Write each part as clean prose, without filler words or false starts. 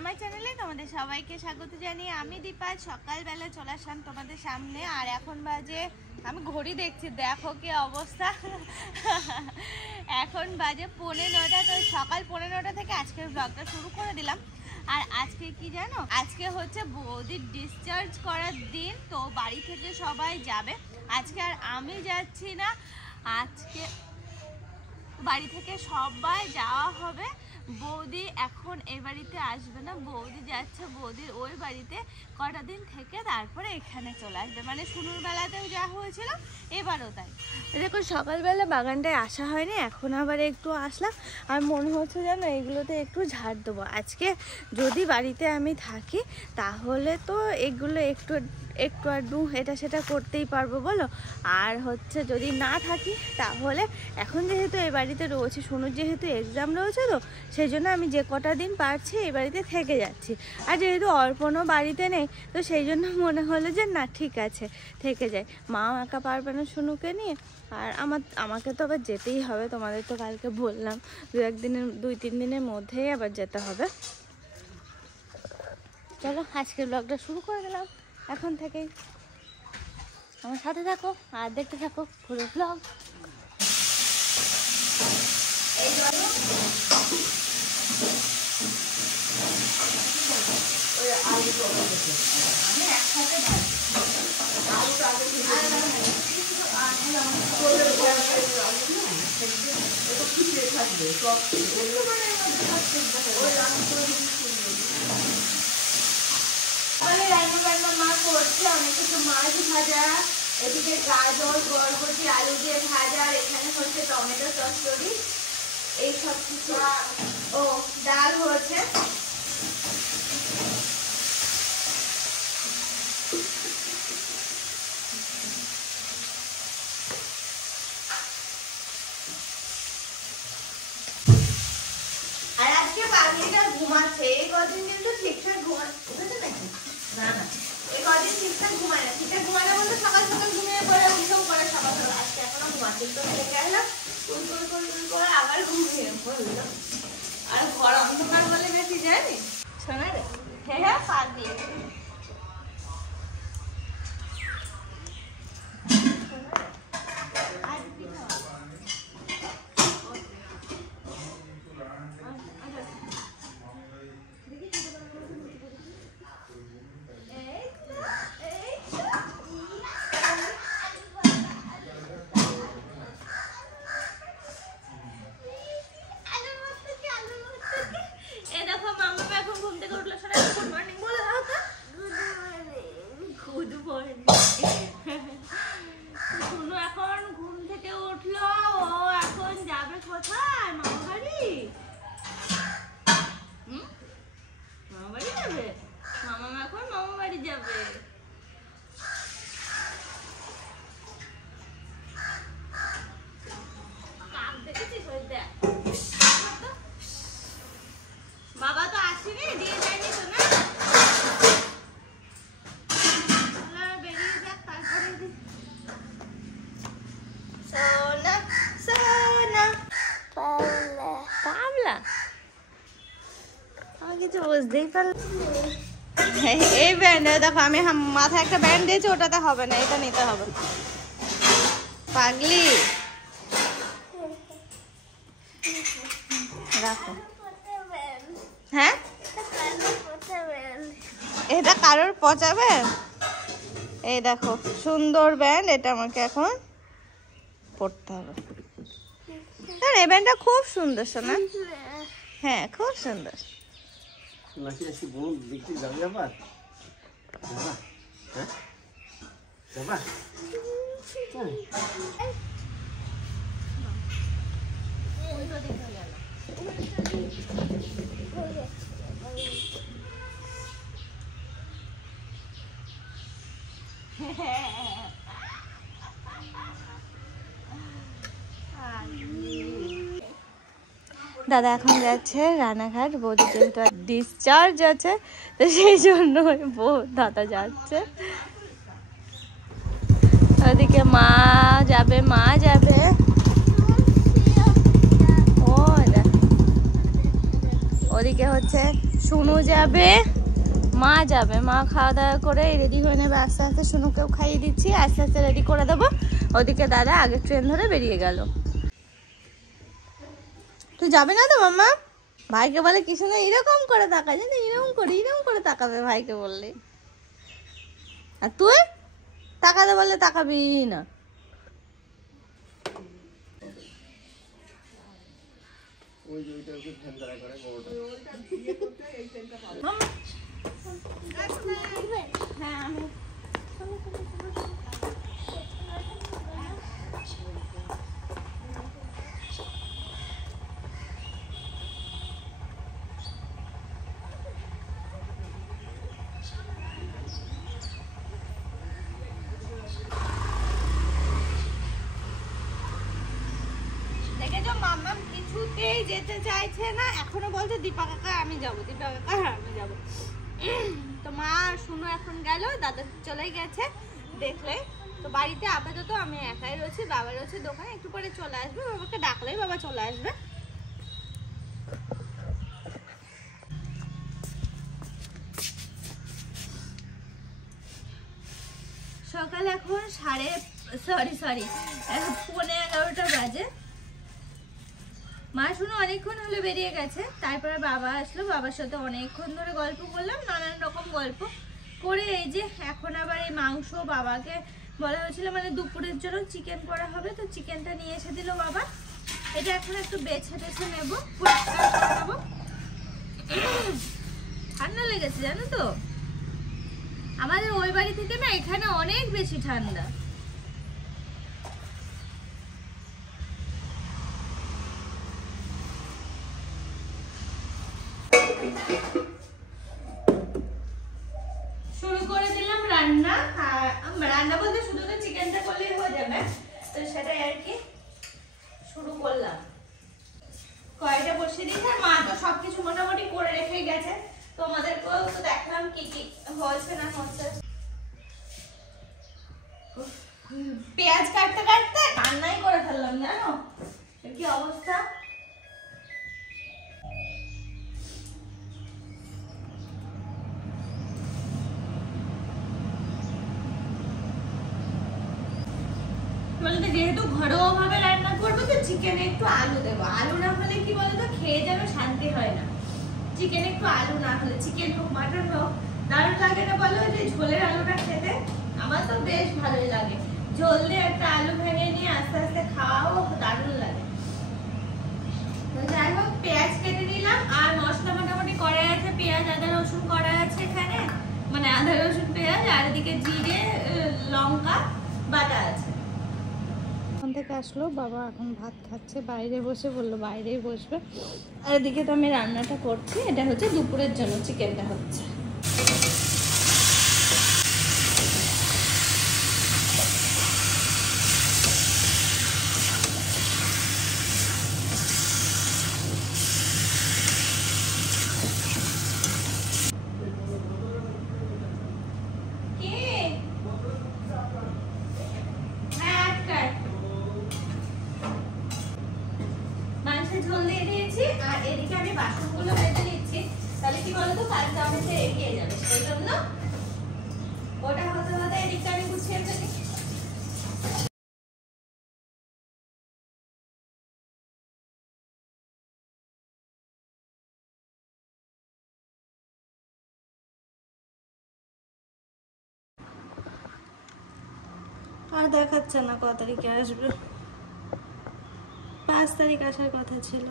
আমার চ্যানেলে তোমাদের সবাইকে স্বাগত জানিয়ে আমি দীপা সকালবেলা চলে আসলাম তোমাদের সামনে। আর এখন বাজে, আমি ঘড়ি দেখছি, দেখো কি অবস্থা। এখন বাজে 9:15। তো সকাল 9:15 থেকে আজকের ব্লগটা শুরু করে দিলাম। আর আজকে কি জানো, আজকে হচ্ছে বৌদির ডিসচার্জ করার দিন। তো বাড়ি থেকে সবাই যাবে আজকে, আর আমি যাচ্ছি না। আজকে বাড়ি থেকে সবাই যাওয়া হবে। বৌদি এখন এই বাড়িতে আসবে না, বৌদি যাচ্ছে বৌদির ওই বাড়িতে কটা দিন থেকে তারপরে এখানে চলে আসবে। মানে শুনুর বেলাতেও যা হয়েছিল এবারও তাই। দেখো সকালবেলা বাগানটায় আসা হয়নি, এখন আবার একটু আসলাম। আর মনে হচ্ছে যেন এগুলোতে একটু ঝাড় দেবো। আজকে যদি বাড়িতে আমি থাকি তাহলে তো এগুলো একটু আধটু এটা সেটা করতেই পারবো বলো। আর হচ্ছে যদি না থাকি তাহলে এখন যেহেতু এই বাড়িতে রয়েছে, শুনুর যেহেতু এক্সাম রয়েছে, তো সেই জন্য আমি যে কটা দিন পারছি এই বাড়িতে থেকে যাচ্ছি। আর যেহেতু অর্পণও বাড়িতে নেই, তো সেই জন্য মনে হলো যে না ঠিক আছে থেকে যাই। মাও একা পারবে না শুনুকে নিয়ে। আর আমাকে তো আবার যেতেই হবে, তোমাদের তো কালকে বললাম 2-3 দিনের মধ্যেই আবার যেতে হবে। চলো আজকের ব্লগটা শুরু করে দিলাম এখন থেকেই। আমার সাথে থাকো আর দেখতে থাকো পুরো ব্লগ। মা করছে অনেক কিছু, মাছ ভাজা, এদিকে গাজর বরবটি আলু দিয়ে ভাজা, আর এখানে হচ্ছে টমেটো চচ্চড়ি, এই সব কিছু। ও ডাল হয়েছে। আর আজকে পাখিটা ঘুমাচ্ছে, এই কদিন কিন্তু ঠিকঠাক ঘুমাচ্ছে নাকি? না না, এই কদিন ঠিকঠাক ঘুমায় না। ঠিকঠাক ঘুমায় না বলতে সকাল সকাল ঘুমিয়ে পড়ে, উঠেও পড়ে সকাল সকাল। আজকে এখনো ঘুমাচ্ছে, তো থেকে আসলাম করে আবার ঘুমিয়ে পড়লো। আর ঘর অন্ধকার বলে বেশি জানি শোনা রে। হ্যাঁ পাগলি। শুনো এখন ঘুম থেকে উঠলো, ও এখন যাবে কোথায়? মামা বাড়ি। মামা বাড়ি যাবে, মামা এখন মামা বাড়ি যাবে। দেখেছিস ওই দেখ, বাবা তো আসেনি, দিয়ে যায়নি তো না। কিছু বুঝতেই পারলাম। এই ব্যান্ড দেখো, আমি মাথায় একটা ব্যান্ড দিয়েছি, ওটাতে হবে না, এটা নিতে হবে। পাগলি রাখো। হ্যাঁ এটা কারোর পচাবে। এই দেখো সুন্দর ব্যান্ড, এটা আমাকে এখন পড়তে হবে। এই ব্যান্ডটা খুব সুন্দর শোনা। হ্যাঁ খুব সুন্দর। নাকি আসি বোন দেখতে যাবে আবার? হ্যাঁ যাবা? দাদা এখন যাচ্ছে রানাঘাট, বৌদি যেহেতু ডিসচার্জ আছে তো সেই জন্য দাদা যাচ্ছে। ওদিকে মা যাবে ও ওদিকে এদিকে হচ্ছে শুনু যাবে, মা যাবে, মা খাওয়া দাওয়া করে রেডি হয়ে নেবে আস্তে আস্তে। শুনুকেও খাইয়ে দিচ্ছি, আস্তে আস্তে রেডি করে দেবো। ওদিকে দাদা আগের ট্রেন ধরে বেরিয়ে গেল। তুই যাবি না তো মাম্মা? ভাইকে বলে কিছু না, এরকম করে তাকায়, জানি এরকম করে তাকাবে ভাইকে বললে। আর তুই তাকাতে বললে তাকাবি না। হ্যাঁ আমি দেখেছো মাম্মাম কিছুতেই যেতে চাইছে না, এখনো বলছে দীপা কাকা আমি যাবো, দীপা কাকা আমি যাবো। তো মা শুনো এখন গেল, দাদা চলে গেছে দেখলে। তো বাড়িতে আপাতত আমি একাই রয়েছি, বাবা রয়েছে দোকানে, একটু পরে চলে আসবে, বাবাকে ডাকলেই বাবা চলে আসবে। সকাল এখন পৌনে 11টা বাজে। মা শুনো অনেকক্ষণ হলে বেরিয়ে গেছে, তারপরে বাবা আসলো, বাবার সাথে অনেকক্ষণ ধরে গল্প করলাম, নানান রকম গল্প করে এই যে এখন আবার এই মাংস বাবাকে বলা হয়েছিল মানে দুপুরের জন্য চিকেন করা হবে, তো চিকেনটা নিয়ে এসে দিল বাবা। এটা এখন একটু বেছে বেছে নেবো, পরিষ্কার করে নেবো। ঠান্ডা লেগেছে জানো তো, আমাদের ওই বাড়ি থেকে না এখানে অনেক বেশি ঠান্ডা। শুরু করে দিলাম রান্না, রান্না বলতে শুধু তো চিকেনটা করলেই হয়ে যাবে, তো সেটাই আর কি শুরু করলাম। কড়াইটা বসিয়ে দিয়েছি, আর মা তো সবকিছু মোটামুটি করে রেখে গেছে, তোমাদেরকেও তো দেখলাম কি কি হয়েছে না হচ্ছে। পেঁয়াজ কাটতে কাটতে রান্নাই করে ফেললাম জানো, কি অবস্থা। বলতে যেহেতু ঘরোয়া ভাবে রান্না করবো, তো চিকেনে একটু আলু দেবো, আলু না হলে কি বলতো খেয়ে যাবে শান্তি হয় না। চিকেনে একটু আলু না হলে, চিকেন হোক মাটন হোক, দারুণ লাগে না বলো যে ঝোলের আলুটা খেতে? আমার তো বেশ ভালোই লাগে, ঝোল দিয়ে একটা আলু ভেঙে নিয়ে আস্তে আস্তে খাওয়াও দারুণ লাগে। যাই হোক পেঁয়াজ কেটে নিলাম, আর মশলা মোটামুটি করা আছে, পেঁয়াজ আদা রসুন করা আছে এখানে, মানে আদা রসুন পেঁয়াজ, আর এদিকে জিরে লঙ্কা বাটা আছে। ওখান থেকে আসলো বাবা, এখন ভাত খাচ্ছে, বাইরে বসে বললো বাইরেই বসবে। আর এদিকে তো আমি রান্নাটা করছি, এটা হচ্ছে দুপুরের জন্য চিকেনটা হচ্ছে। ঝোল দিয়ে দিয়েছি, আর এদিকে আমি বাসনগুলো বেঁধে দিচ্ছি, তাহলে কি বলতো কাজটা অনেকটা এগিয়ে যাবে, সেই জন্য ওটা হতে হতে এদিকটা আমি গুছিয়ে ফেলি। আর দেখাচ্ছে না কত তারিখে আসবে, 5 তারিখ আসার কথা ছিল।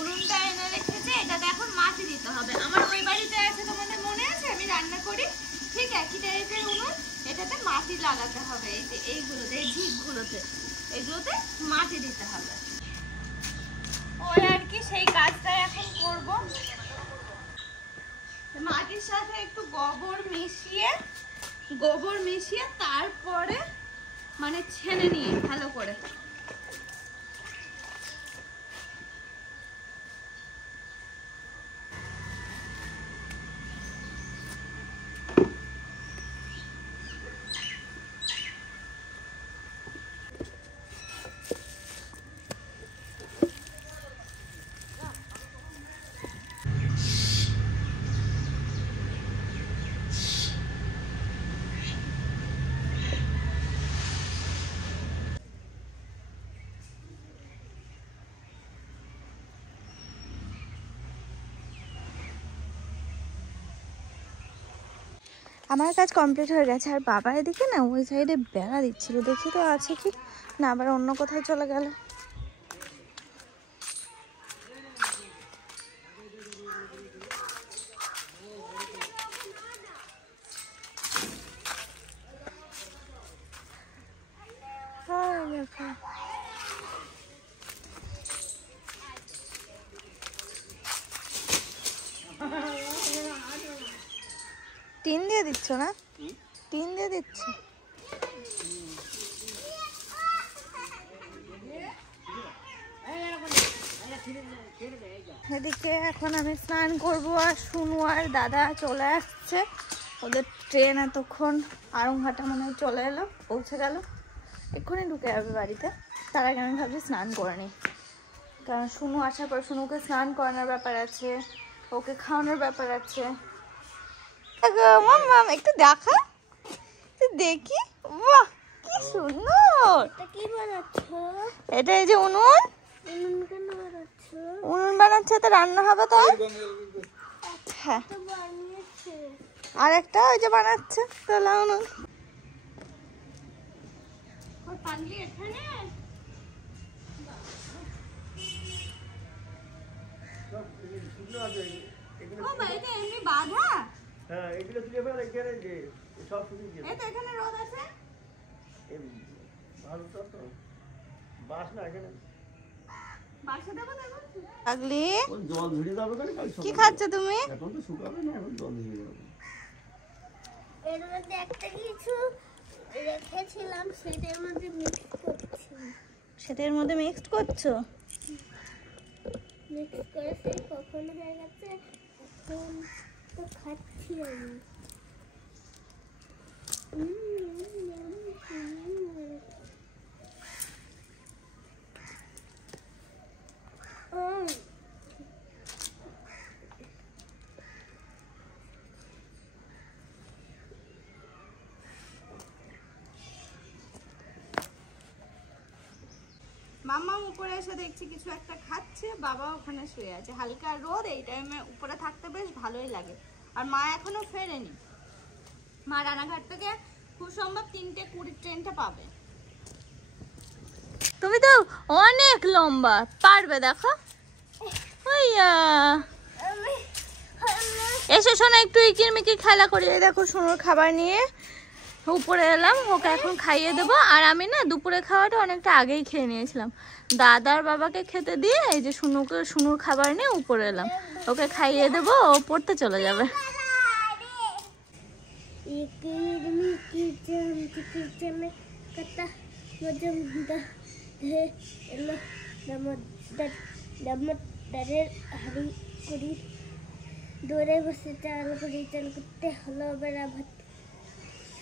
উনুনটা এনে রেখেছে, এটাতে এখন মাটি দিতে হবে। আমার ওই বাড়িতে আছে, তোমাদের মনে আছে আমি রান্না করি ঠিক একই টাইপের উনুন, এটাতে মাটি লাগাতে হবে, এই যে এইগুলোতে, এই ঝিকগুলোতে, এগুলোতে মাটি দিতে হবে। সেই কাজটাই এখন করব। মাটির সাথে একটু গোবর মিশিয়ে তারপরে মানে ছেনে নিয়ে ভালো করে। আমার কাজ কমপ্লিট হয়ে গেছে, আর বাবা এদিকে না ওই সাইডে বেড়া দিচ্ছিল, দেখি তো আছে কি না, আবার অন্য কোথায় চলে গেল। টিন দিয়ে দিচ্ছ না? টিন দিয়ে দিচ্ছ? এদিকে এখন আমি স্নান করব, আর শুনু আর দাদা চলে আসছে। ওদের ট্রেন এতক্ষণ আড়ংঘাটা মনে হয় চলে এলো, পৌঁছে গেল, এক্ষুনি ঢুকে যাবে বাড়িতে। তার আগে আমি ভাবছি স্নান করে নিই, কারণ শুনু আসার পর শুনুকে স্নান করানোর ব্যাপার আছে, ওকে খাওয়ানোর ব্যাপার আছে। মাম একটু দেখা, দেখি, বাহ কি সুন্দর। কি বানাচ্ছো? এটা এই যে উনুন বানাচ্ছে, তো রান্না হবে তো। হ্যাঁ, আর একটা ওই যে বানাচ্ছে তাহলে উনুন। হ্যাঁ, এগুলো তুলে ফেলে এখানে যে সব শুকিয়ে গেছে। এখানে রোদ আছে, ভালো তো বাস না এখানে। জল ঝরিয়ে যাবে কি খাচ্ছ তুমি? এখন তো শুকাবে না, এখন জল ঝরিয়ে যাবে। এর মধ্যে একটা কিছু রেখেছিলাম, সেটার মধ্যে মিক্স করছি। সেটার মধ্যে মিক্সড করছো? মিক্স করে সেই কখন হয়ে গেছে, এখন তো খাচ্ছি আমি। মাম্মা উপরে এসে দেখছি কিছু একটা খাচ্ছে, বাবা ওখানে শুয়ে আছে। হালকা রোদ, এই টাইমে উপরে থাকতে বেশ ভালোই লাগে। আর মা এখনো ফেরেনি, মা রানাঘাট থেকে খুব সম্ভব 3:20 ট্রেনটা পাবে। তুমি তো অনেক লম্বা, পারবে দেখো। এসো শোনো, একটু ইকিরমিকির খেলা করি। দেখো শুনুর খাবার নিয়ে উপরে এলাম, ওকে এখন খাইয়ে দেবো। আর আমি না দুপুরে খাওয়াটা অনেকটা আগেই খেয়ে নিয়েছিলাম, দাদার বাবাকে খেতে দিয়ে এই যে শুনুর খাবার নিয়ে উপরে এলাম, ওকে খাইয়ে দেবো, ও পড়তে চলে যাবে। দৌড়ে বসে চাল করতে হলো, বেড়া ভাত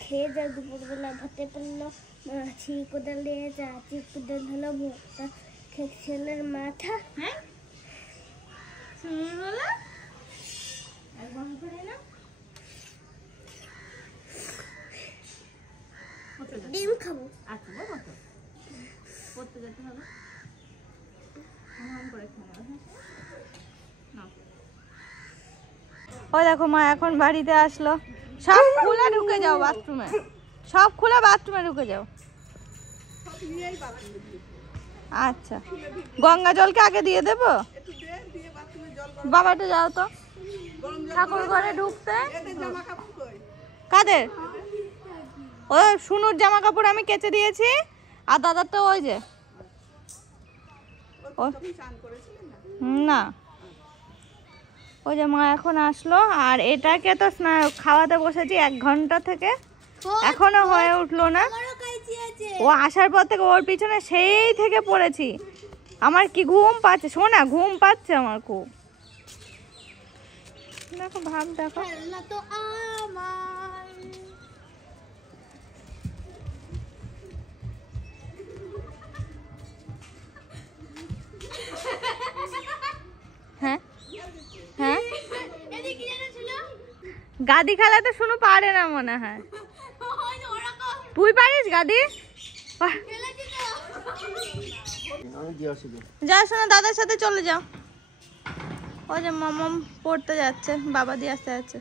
খেয়ে যা দুপুরবেলা ভাতে পড়লো, মাছি কোদাল দিয়ে চাচি কোদাল হলো, ভোরটা ছেলের মাথা। হ্যাঁ ডিম খাবো। আচ্ছা পড়তে যেতে হবে, ও দেখো মা এখন বাড়িতে আসলো। সব খুলে ঢুকে যাও বাথরুমে, সব খুলে বাথরুমে ঢুকে যাও। আচ্ছা, গঙ্গা জলকে আগে দিয়ে দেবো? বাবাটা যাও তো ঠাকুর ঘরে ঢুকতে। কাদের? ও শুনুর জামা কাপড় আমি কেচে দিয়েছি, আর দাদার তো ওই যে না, ওই যে মা এখন আসলো আর এটাকে তো খাওয়াতে বসেছি 1 ঘন্টা থেকে, এখনো হয়ে উঠলো না। ও আসার পর থেকে ওর পিছনে সেই থেকে পড়েছি। আমার কি ঘুম পাচ্ছে, শোনা ঘুম পাচ্ছে আমার খুব। দেখো ভাব, দেখো হ্যাঁ হ্যাঁ, গাদি খেলা তো শুনু পারে না মনে হয়। তুই পারিস গাদি? আমি দিয়ে আসি। যা শোনা, দাদার সাথে চলে যাও। ওই যে মামাম পড়তে যাচ্ছে, বাবা দিয়ে আসতে যাচ্ছে।